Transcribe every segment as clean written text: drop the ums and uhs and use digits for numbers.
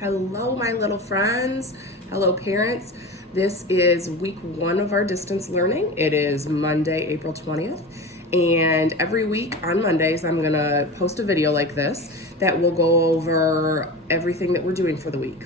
Hello, my little friends. Hello, parents. This is week 1 of our distance learning. It is Monday, April 20th. And every week on Mondays, I'm going to post a video like this that will go over everything that we're doing for the week.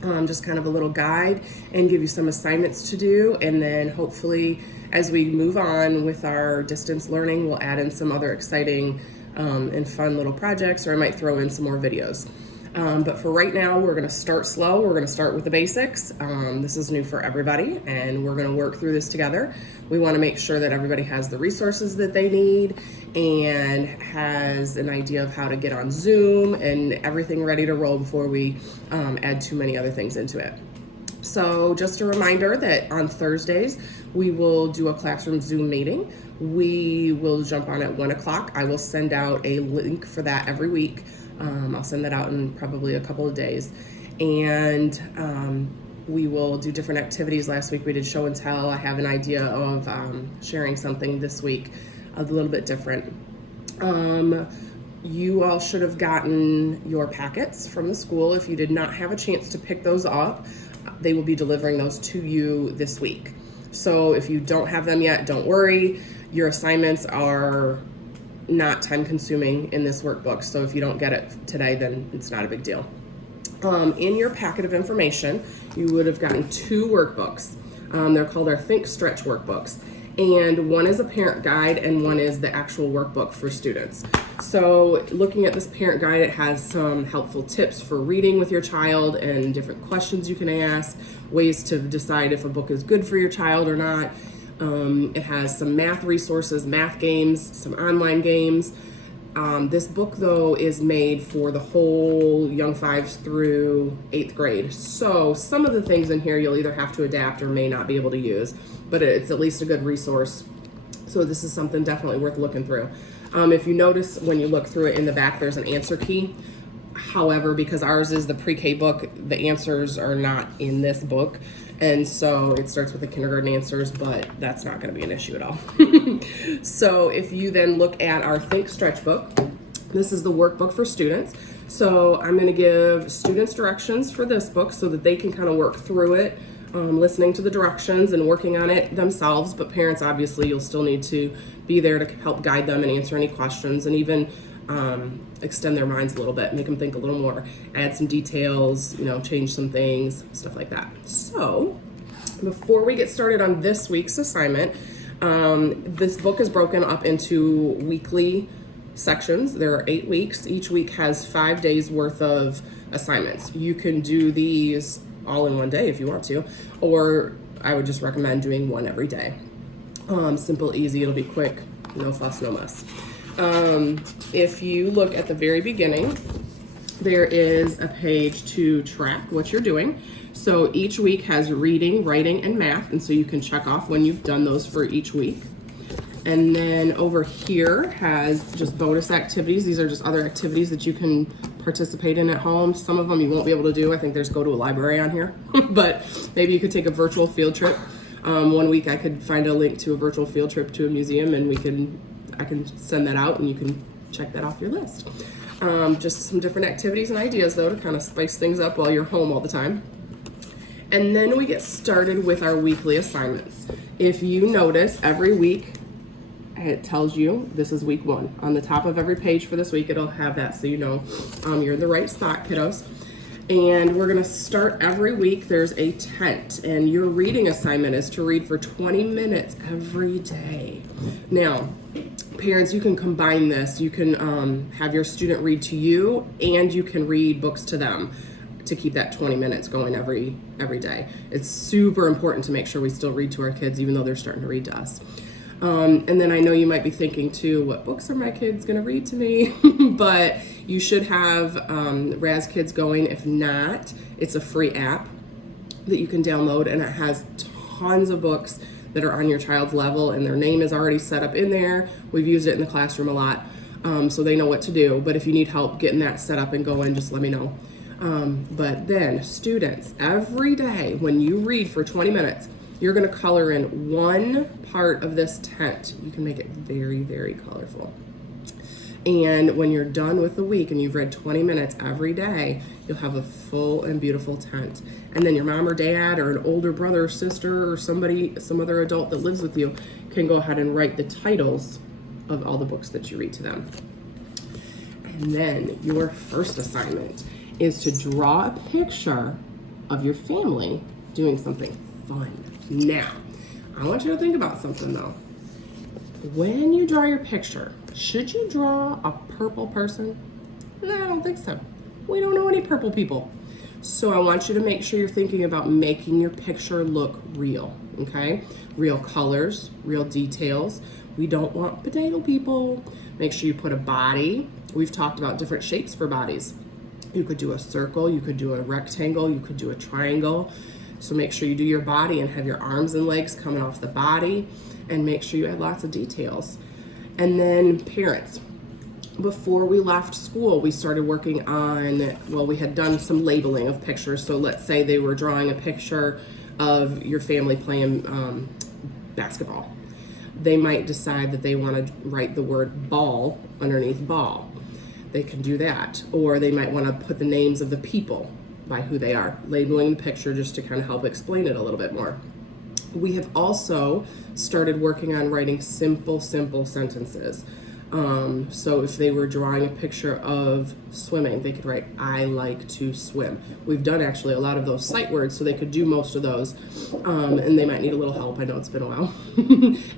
Just kind of a little guide and give you some assignments to do. And then hopefully, as we move on with our distance learning, we'll add in some other exciting and fun little projects, or I might throw in some more videos. But for right now, we're going to start slow. We're going to start with the basics. This is new for everybody, and we're going to work through this together. We want to make sure that everybody has the resources that they need and has an idea of how to get on Zoom and everything ready to roll before we add too many other things into it. So just a reminder that on Thursdays, we will do a classroom Zoom meeting. We will jump on at 1 o'clock. I will send out a link for that every week. I'll send that out in probably a couple of days. And we will do different activities. Last week we did show and tell. I have an idea of sharing something this week a little bit different. You all should have gotten your packets from the school. If you did not have a chance to pick those up, they will be delivering those to you this week. So if you don't have them yet, don't worry. Your assignments are not time consuming in this workbook. So if you don't get it today, then it's not a big deal. In your packet of information, you would have gotten 2 workbooks. They're called our Think Stretch workbooks. And one is a parent guide and one is the actual workbook for students. So looking at this parent guide, it has some helpful tips for reading with your child and different questions you can ask, ways to decide if a book is good for your child or not. It has some math resources, math games, some online games. This book, though, is made for the whole young 5s through 8th grade. So some of the things in here you'll either have to adapt or may not be able to use, but it's at least a good resource. So this is something definitely worth looking through. If you notice when you look through it in the back, there's an answer key. However, because ours is the pre-K book, the answers are not in this book. And so it starts with the kindergarten answers, but that's not going to be an issue at all. So if you then look at our Think Stretch book, this is the workbook for students. So I'm going to give students directions for this book so that they can kind of work through it, listening to the directions and working on it themselves. But parents, obviously, you'll still need to be there to help guide them and answer any questions and even extend their minds a little bit, make them think a little more, add some details, change some things, stuff like that. So before we get started on this week's assignment, this book is broken up into weekly sections. There are 8 weeks. Each week has 5 days worth of assignments. You can do these all in one day if you want to, or I would just recommend doing one every day. Simple, easy, it'll be quick, no fuss, no muss. If you look at the very beginning, there is a page to track what you're doing. So each week has reading, writing, and math, and so you can check off when you've done those for each week. And then over here has just bonus activities. These are just other activities that you can participate in at home. Some of them you won't be able to do. I think there's go to a library on here, but maybe you could take a virtual field trip. One week I could find a link to a virtual field trip to a museum, and I can send that out and you can check that off your list. Just some different activities and ideas, though, to kind of spice things up while you're home all the time. And then we get started with our weekly assignments. If you notice, every week it tells you this is week 1. On the top of every page for this week, it'll have that so you know you're in the right spot, kiddos. And we're going to start every week. There's a tent, and your reading assignment is to read for 20 minutes every day. Now, parents, you can combine this. You can have your student read to you, and you can read books to them to keep that 20 minutes going every day. It's super important to make sure we still read to our kids, even though they're starting to read to us. And then I know you might be thinking too, what books are my kids going to read to me? But you should have Raz Kids going. If not, it's a free app that you can download, and it has tons of books that are on your child's level, and their name is already set up in there. We've used it in the classroom a lot, so they know what to do. But if you need help getting that set up and going, just let me know. But then students, every day when you read for 20 minutes, you're going to color in one part of this tent. You can make it very, very colorful. And when you're done with the week and you've read 20 minutes every day, you'll have a full and beautiful tent. And then your mom or dad or an older brother or sister or somebody, some other adult that lives with you can go ahead and write the titles of all the books that you read to them. And then your first assignment is to draw a picture of your family doing something fun. Now, I want you to think about something though. When you draw your picture, should you draw a purple person? No, I don't think so. We don't know any purple people. So I want you to make sure you're thinking about making your picture look real, okay? Real colors, real details. We don't want potato people. Make sure you put a body. We've talked about different shapes for bodies. You could do a circle, you could do a rectangle, you could do a triangle. So make sure you do your body and have your arms and legs coming off the body, and make sure you add lots of details. And then parents, before we left school, we started working on, well, we had done some labeling of pictures. So let's say they were drawing a picture of your family playing basketball. They might decide that they want to write the word ball underneath ball. They can do that. Or they might want to put the names of the people by who they are, labeling the picture just to kind of help explain it a little bit more. We have also started working on writing simple sentences. So if they were drawing a picture of swimming, they could write, I like to swim. We've done actually a lot of those sight words, so they could do most of those. And they might need a little help. I know it's been a while.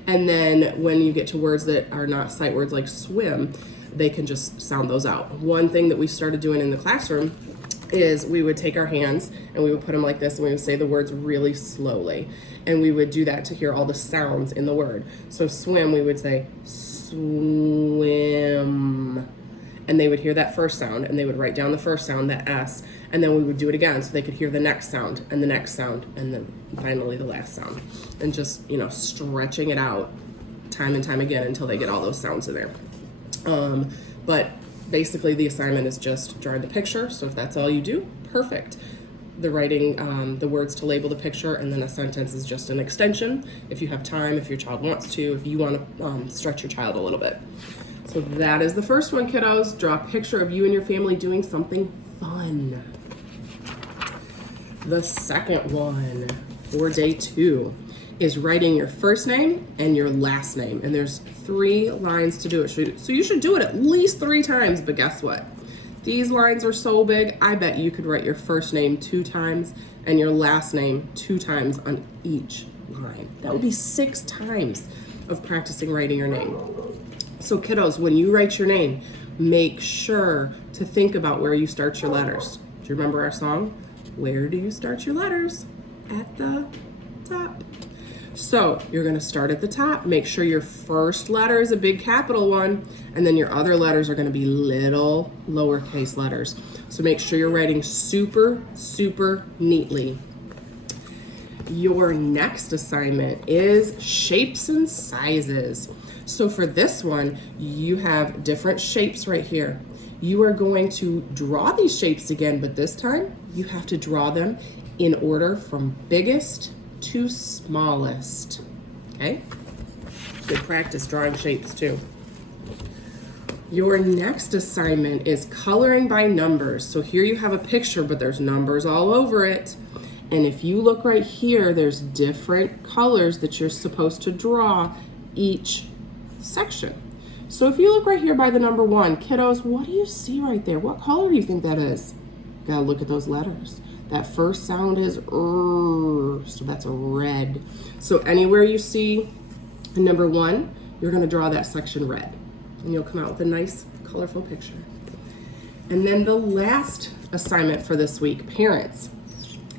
And then when you get to words that are not sight words like swim, they can just sound those out. One thing that we started doing in the classroom is we would take our hands and we would put them like this, and we would say the words really slowly. And we would do that to hear all the sounds in the word. So swim, we would say swim. And they would hear that first sound, and they would write down the first sound, that S, and then we would do it again so they could hear the next sound, and the next sound, and then finally the last sound. And just, stretching it out time and time again until they get all those sounds in there. But basically the assignment is just drawing the picture. So if that's all you do, perfect. The writing, the words to label the picture, and then a sentence is just an extension. If you have time, if your child wants to, if you want to stretch your child a little bit. So that is the first one, kiddos. Draw a picture of you and your family doing something fun. The second one for day 2 is writing your first name and your last name. And there's 3 lines to do it. So you should do it at least 3 times, but guess what? These lines are so big, I bet you could write your first name 2 times and your last name 2 times on each line. That would be 6 times of practicing writing your name. So kiddos, when you write your name, make sure to think about where you start your letters. Do you remember our song? Where do you start your letters? At the top. So you're going to start at the top. Make sure your first letter is a big capital one, and then your other letters are going to be little lowercase letters. So make sure you're writing super neatly. Your next assignment is shapes and sizes. So for this one, you have different shapes right here. You are going to draw these shapes again, but this time you have to draw them in order from biggest to smallest. Okay? Good practice drawing shapes too. Your next assignment is coloring by numbers. So here you have a picture, but there's numbers all over it. And if you look right here, there's different colors that you're supposed to draw each section. So if you look right here by the number 1, kiddos, what do you see right there? What color do you think that is? You gotta look at those letters. That first sound is so that's a red. So anywhere you see a number 1, you're gonna draw that section red. And you'll come out with a nice, colorful picture. And then the last assignment for this week, parents.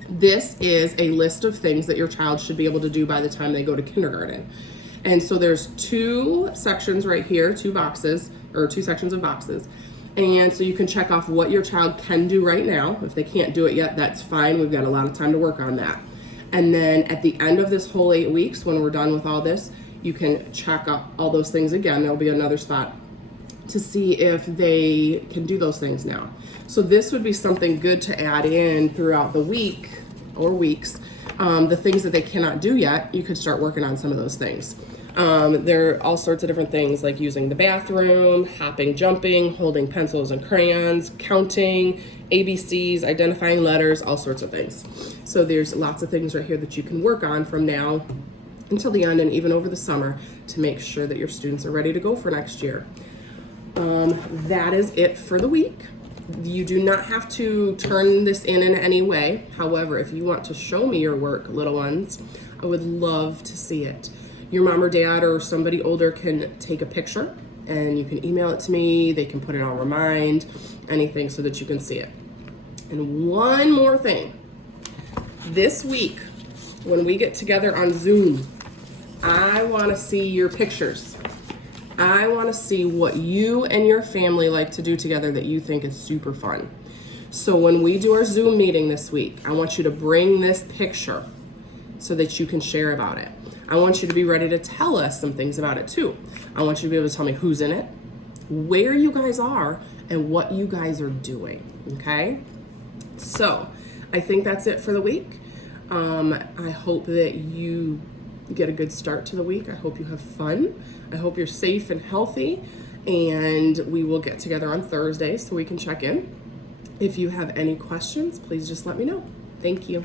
This is a list of things that your child should be able to do by the time they go to kindergarten. And so there's 2 sections right here, 2 boxes, or 2 sections of boxes. And so you can check off what your child can do right now. If they can't do it yet, that's fine. We've got a lot of time to work on that. And then at the end of this whole 8 weeks, when we're done with all this, you can check up all those things again. There'll be another spot to see if they can do those things now. So this would be something good to add in throughout the week or weeks. The things that they cannot do yet, you could start working on some of those things. There are all sorts of different things like using the bathroom, hopping, jumping, holding pencils and crayons, counting, ABCs, identifying letters, all sorts of things. So there's lots of things right here that you can work on from now until the end and even over the summer to make sure that your students are ready to go for next year. That is it for the week. You do not have to turn this in any way. However, if you want to show me your work, little ones, I would love to see it. Your mom or dad or somebody older can take a picture and you can email it to me. They can put it on Remind, anything so that you can see it. And one more thing. This week, when we get together on Zoom, I want to see your pictures. I want to see what you and your family like to do together that you think is super fun. So when we do our Zoom meeting this week, I want you to bring this picture so that you can share about it. I want you to be ready to tell us some things about it too. I want you to be able to tell me who's in it, where you guys are, and what you guys are doing, okay? So I think that's it for the week. I hope that you get a good start to the week. I hope you have fun. I hope you're safe and healthy, and we will get together on Thursday so we can check in. If you have any questions, please just let me know. Thank you.